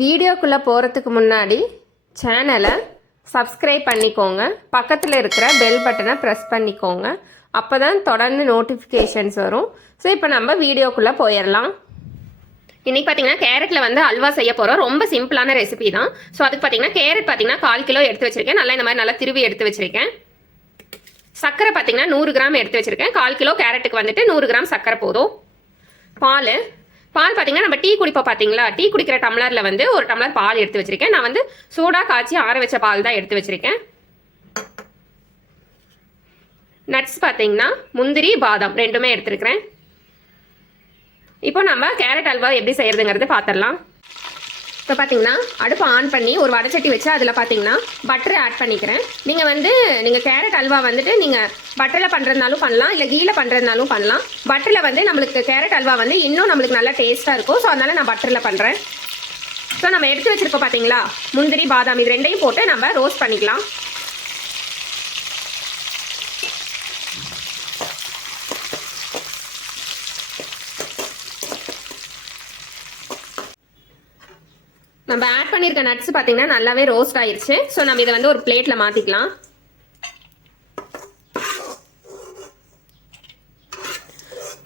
வீடியோக்குள்ளே போகிறதுக்கு முன்னாடி சேனலை சப்ஸ்கிரைப் பண்ணிக்கோங்க, பக்கத்தில் இருக்கிற பெல் பட்டனை ப்ரெஸ் பண்ணிக்கோங்க. அப்போ தான் தொடர்ந்து நோட்டிஃபிகேஷன்ஸ் வரும். ஸோ இப்போ நம்ம வீடியோக்குள்ளே போயிடலாம். இன்றைக்கி பார்த்தீங்கன்னா கேரட்டில் வந்து அல்வா செய்ய போகிறோம். ரொம்ப சிம்பிளான ரெசிபி தான். ஸோ அதுக்கு பார்த்தீங்கன்னா கேரட் பார்த்தீங்கன்னா 1/4 கிலோ எடுத்து வச்சுருக்கேன். நல்லா இந்த மாதிரி நல்லா திருவி எடுத்து வச்சுருக்கேன். சர்க்கரை பார்த்தீங்கன்னா 100 கிராம் எடுத்து வச்சுருக்கேன். 1/4 கிலோ கேரட்டுக்கு வந்துட்டு 100 கிராம் சர்க்கரை போதும். பால் பார்த்தீங்கன்னா நம்ம டீ குடிப்போம் பார்த்தீங்களா, டீ குடிக்கிற டம்ளரில் வந்து 1 டம்ளர் பால் எடுத்து வச்சுருக்கேன். நான் வந்து சூடாக காய்ச்சி ஆற வச்ச பால் தான் எடுத்து வச்சுருக்கேன். நட்ஸ் பார்த்தீங்கன்னா முந்திரி பாதாம் ரெண்டுமே எடுத்துருக்கிறேன். இப்போ நம்ம கேரட் அல்வா எப்படி செய்யறதுங்கிறது பார்த்துடலாம். இப்போ பார்த்தீங்கன்னா அடுப்பு ஆன் பண்ணி ஒரு வடைச்சட்டி வச்சு அதில் பார்த்தீங்கன்னா பட்டரை ஆட் பண்ணிக்கிறேன். நீங்கள் கேரட் அல்வா வந்துட்டு நீங்கள் பட்டரில் பண்ணுறதுனாலும் பண்ணலாம், இல்லை கீயில் பண்ணுறதுனாலும் பண்ணலாம். பட்டரில் வந்து நம்மளுக்கு கேரட் அல்வா வந்து இன்னும் நம்மளுக்கு நல்லா டேஸ்ட்டாக இருக்கும். ஸோ அதனால் நான் பட்டரில் பண்ணுறேன். ஸோ நம்ம எடுத்து வச்சுருக்கோம் பார்த்தீங்களா, முந்திரி பாதாம் இது ரெண்டையும் போட்டு நம்ம ரோஸ்ட் பண்ணிக்கலாம். நம்ம ஆட் பண்ணியிருக்க நட்ஸ் பார்த்தீங்கன்னா நல்லாவே ரோஸ்ட் ஆயிடுச்சு. ஸோ நம்ம இதை வந்து ஒரு பிளேட்டில் மாற்றிக்கலாம்.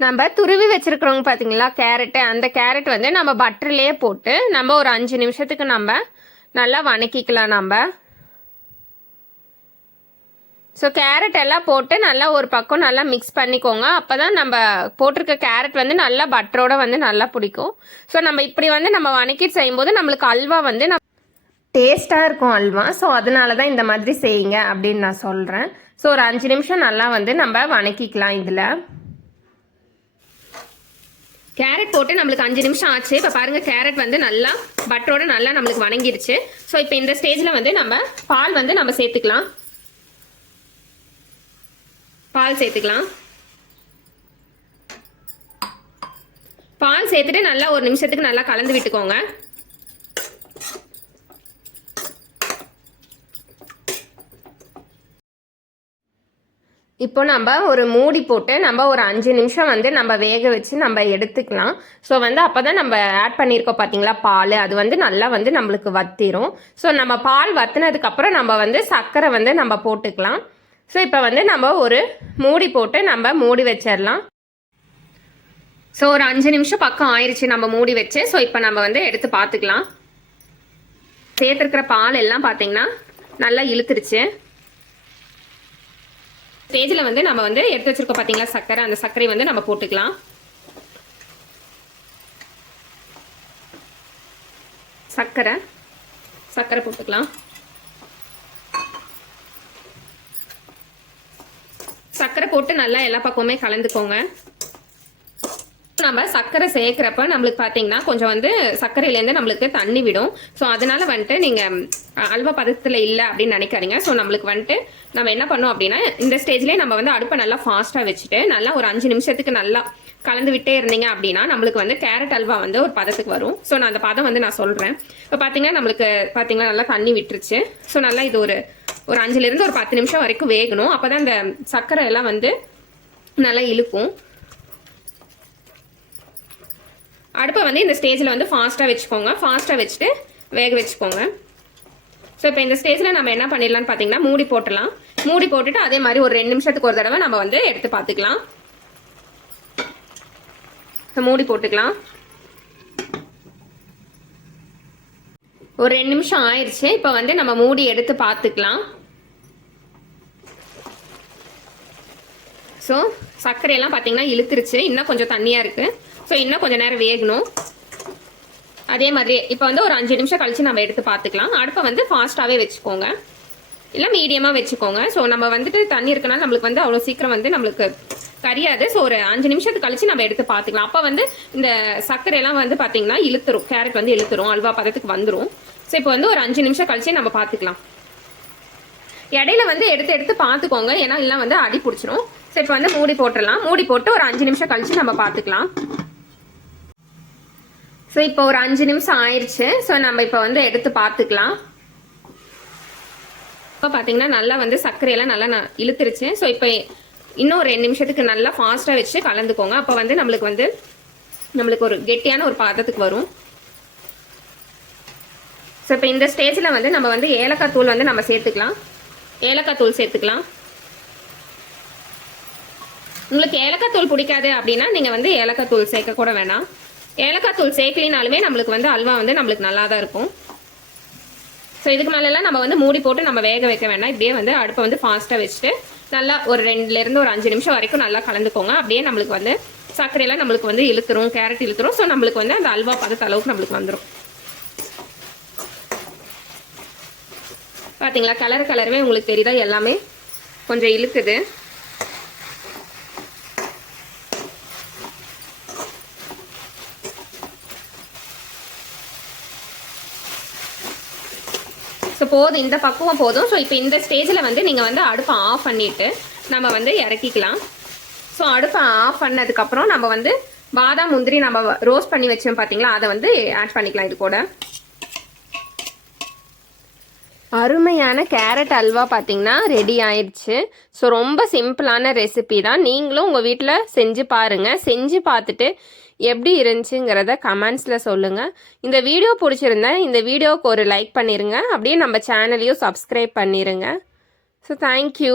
நம்ம துருவி வச்சுருக்கிறோங்க பார்த்தீங்களா கேரட்டு, அந்த கேரட் வந்து நம்ம பட்டர்லேயே போட்டு நம்ம ஒரு 5 நிமிஷத்துக்கு நம்ம நல்லா வணக்கிக்கலாம். நம்ம ஸோ கேரட் எல்லாம் போட்டு நல்லா ஒரு பக்கம் நல்லா மிக்ஸ் பண்ணிக்கோங்க. அப்போ தான் நம்ம போட்டிருக்க கேரட் வந்து நல்லா பட்டரோட வந்து நல்லா பிடிக்கும். ஸோ நம்ம இப்படி வந்து நம்ம வணக்கிட்டு செய்யும்போது நம்மளுக்கு அல்வா வந்து டேஸ்ட்டாக இருக்கும் அல்வா. ஸோ அதனால தான் இந்த மாதிரி செய்யுங்க அப்படின்னு நான் சொல்கிறேன். ஸோ ஒரு 5 நிமிஷம் நல்லா வந்து நம்ம வணக்கிக்கலாம். இதில் கேரட் போட்டு நம்மளுக்கு 5 நிமிஷம் ஆச்சு. இப்போ பாருங்கள் கேரட் வந்து நல்லா பட்டரோட நல்லா நம்மளுக்கு வணங்கிருச்சு. ஸோ இப்போ இந்த ஸ்டேஜில் வந்து நம்ம பால் வந்து நம்ம சேர்த்துக்கலாம். பால் சேர்த்துக்கலாம். பால் சேர்த்துட்டு நல்லா ஒரு நிமிஷத்துக்கு நல்லா கலந்து விட்டுக்கோங்க. இப்போ நம்ம ஒரு மூடி போட்டு நம்ம ஒரு 5 நிமிஷம் வந்து நம்ம வேக வச்சு நம்ம எடுத்துக்கலாம். ஸோ வந்து அப்போ தான் நம்ம ஆட் பண்ணியிருக்கோம் பார்த்தீங்களா பால், அது வந்து நல்லா வந்து நம்மளுக்கு வத்திரும். ஸோ நம்ம பால் வத்தினதுக்கப்புறம் நம்ம வந்து சர்க்கரை வந்து நம்ம போட்டுக்கலாம். ஸோ இப்போ வந்து நம்ம ஒரு மூடி போட்டு நம்ம மூடி வச்சிடலாம். ஸோ ஒரு 5 நிமிஷம் பக்கம் ஆயிடுச்சு நம்ம மூடி வச்சு. ஸோ இப்போ நம்ம வந்து எடுத்து பார்த்துக்கலாம். சேர்த்துருக்கிற பால் எல்லாம் பார்த்தீங்கன்னா நல்லா இழுத்துருச்சு. ஸ்டேஜில் வந்து நம்ம வந்து எடுத்து வச்சிருக்கோம் பார்த்தீங்களா சர்க்கரை, அந்த சர்க்கரை வந்து நம்ம போட்டுக்கலாம். சர்க்கரை போட்டுக்கலாம். சர்க்கரை போட்டு நல்லா எல்லா பக்கமுமே கலந்துக்கோங்க. நம்ம சர்க்கரை சேர்க்குறப்ப நம்மளுக்கு பார்த்தீங்கன்னா கொஞ்சம் வந்து சர்க்கரையிலேருந்து நம்மளுக்கு தண்ணி விடும். ஸோ அதனால வந்துட்டு நீங்கள் அல்வா பதத்தில் இல்லை அப்படின்னு நினைக்காதீங்க. ஸோ நம்மளுக்கு வந்துட்டு நம்ம என்ன பண்ணோம் அப்படின்னா இந்த ஸ்டேஜ்லேயே நம்ம வந்து அடுப்பை நல்லா ஃபாஸ்ட்டாக வச்சுட்டு நல்லா ஒரு 5 நிமிஷத்துக்கு நல்லா கலந்து விட்டே இருந்தீங்க அப்படின்னா நம்மளுக்கு வந்து கேரட் அல்வா வந்து ஒரு பதத்துக்கு வரும். ஸோ நான் அந்த பதம் வந்து நான் சொல்கிறேன். இப்போ பார்த்தீங்கன்னா நம்மளுக்கு பார்த்தீங்கன்னா நல்லா தண்ணி விட்டுருச்சு. ஸோ நல்லா இது ஒரு 5லேருந்து ஒரு 10 நிமிஷம் வரைக்கும் வேகணும். அப்போ தான் இந்த சர்க்கரை எல்லாம் வந்து நல்லா இழுக்கும். அடுப்பை வந்து இந்த ஸ்டேஜில் வந்து ஃபாஸ்ட்டாக வச்சுக்கோங்க. ஃபாஸ்ட்டாக வச்சுட்டு வேக வச்சுக்கோங்க. ஸோ இப்போ இந்த ஸ்டேஜில் நம்ம என்ன பண்ணிடலாம்னு பார்த்தீங்கன்னா மூடி போட்டுடலாம். மூடி போட்டுட்டு அதே மாதிரி ஒரு 2 நிமிஷத்துக்கு ஒரு தடவை நம்ம வந்து எடுத்து பார்த்துக்கலாம். மூடி போட்டுக்கலாம். ஒரு 2 நிமிஷம் ஆயிடுச்சு. இப்போ வந்து நம்ம மூடி எடுத்து பார்த்துக்கலாம். ஸோ சர்க்கரையெல்லாம் பார்த்தீங்கன்னா இழுத்துருச்சு. இன்னும் கொஞ்சம் தண்ணியாக இருக்குது. ஸோ இன்னும் கொஞ்சம் நேரம் வேகணும். அதே மாதிரி இப்போ வந்து ஒரு 5 நிமிஷம் கழிச்சு நம்ம எடுத்து பார்த்துக்கலாம். அடுப்பை வந்து ஃபாஸ்ட்டாகவே வச்சுக்கோங்க, இல்லை மீடியமாக வச்சுக்கோங்க. ஸோ நம்ம வந்துட்டு தண்ணி இருக்கனால நம்மளுக்கு வந்து அவ்வளோ சீக்கிரம் வந்து நம்மளுக்கு கரியாது. ஸோ ஒரு 5 நிமிஷத்துக்கு கழிச்சு நம்ம எடுத்து பார்த்துக்கலாம். அப்போ வந்து இந்த சர்க்கரையெல்லாம் வந்து பார்த்தீங்கன்னா இழுத்துரும், கேரட் வந்து இழுத்துரும், அல்வா பதத்துக்கு வந்துடும். ஸோ இப்போ வந்து ஒரு 5 நிமிஷம் கழிச்சு நம்ம பார்த்துக்கலாம். இடையில வந்து எடுத்து பார்த்துக்கோங்க, ஏன்னா எல்லாம் வந்து அடி பிடிச்சிரும். ஸோ இப்போ வந்து மூடி போட்டுடலாம். மூடி போட்டு ஒரு 5 நிமிஷம் கழிச்சு நம்ம பார்த்துக்கலாம். ஸோ இப்போ ஒரு 5 நிமிஷம் ஆயிடுச்சு. ஸோ நம்ம இப்போ வந்து எடுத்து பார்த்துக்கலாம். இப்போ பார்த்தீங்கன்னா நல்லா வந்து சர்க்கரையெல்லாம் நல்லா இழுத்துருச்சு. ஸோ இப்போ இன்னும் ஒரு 2 நிமிஷத்துக்கு நல்லா ஃபாஸ்ட்டாக வச்சு கலந்துக்கோங்க. அப்போ வந்து நம்மளுக்கு ஒரு கெட்டியான ஒரு பாத்திரத்துக்கு வரும். ஸோ இப்போ இந்த ஸ்டேஜில் வந்து நம்ம வந்து ஏலக்காய் தூள் வந்து நம்ம சேர்த்துக்கலாம். ஏலக்காய் தூள் சேர்த்துக்கலாம். உங்களுக்கு ஏலக்காய் தூள் பிடிக்காது அப்படின்னா நீங்கள் வந்து ஏலக்காய் தூள் சேர்க்க கூட வேணாம். ஏலக்காய் தூள் சேர்க்கலினாலுமே நம்மளுக்கு வந்து அல்வா வந்து நம்மளுக்கு நல்லா தான் இருக்கும். ஸோ இதுக்கு மேலெல்லாம் நம்ம வந்து மூடி போட்டு நம்ம வேக வைக்க வேண்டாம். இப்படியே வந்து அடுப்பை வந்து ஃபாஸ்ட்டாக வச்சுட்டு நல்லா ஒரு 2லேருந்து ஒரு 5 நிமிஷம் வரைக்கும் நல்லா கலந்துக்கோங்க. அப்படியே நம்மளுக்கு வந்து சர்க்கரையெல்லாம் நம்மளுக்கு வந்து இழுத்துரும், கேரட் இழுத்துரும். ஸோ நம்மளுக்கு வந்து அந்த அல்வா பதத்த அளவுக்கு நம்மளுக்கு வந்துடும். பார்த்தீங்களா, கலரவே உங்களுக்கு தெரியுதா, எல்லாமே கொஞ்சம் இழுக்குது. ஸோ போதும், இந்த பக்குவம் போதும். ஸோ இப்போ இந்த ஸ்டேஜில் வந்து நீங்கள் வந்து அடுப்பை ஆஃப் பண்ணிவிட்டு நம்ம வந்து இறக்கிக்கலாம். ஸோ அடுப்பை ஆஃப் பண்ணதுக்கப்புறம் நம்ம வந்து பாதாம் முந்திரி நம்ம ரோஸ்ட் பண்ணி வச்சோம் பார்த்தீங்களா, அதை வந்து ஆட் பண்ணிக்கலாம் இது கூட. அருமையான கேரட் அல்வா பார்த்தீங்கன்னா ரெடி ஆயிடுச்சு. ஸோ ரொம்ப சிம்பிளான ரெசிபி தான். நீங்களும் உங்கள் வீட்டில் செஞ்சு பாருங்கள். செஞ்சு பார்த்துட்டு எப்படி இருந்துச்சுங்கிறத கமெண்ட்ஸில் சொல்லுங்கள். இந்த வீடியோ பிடிச்சிருந்தா இந்த வீடியோவுக்கு ஒரு லைக் பண்ணிடுங்க. அப்படியே நம்ம சேனலையும் சப்ஸ்கிரைப் பண்ணிடுங்க. So thank you.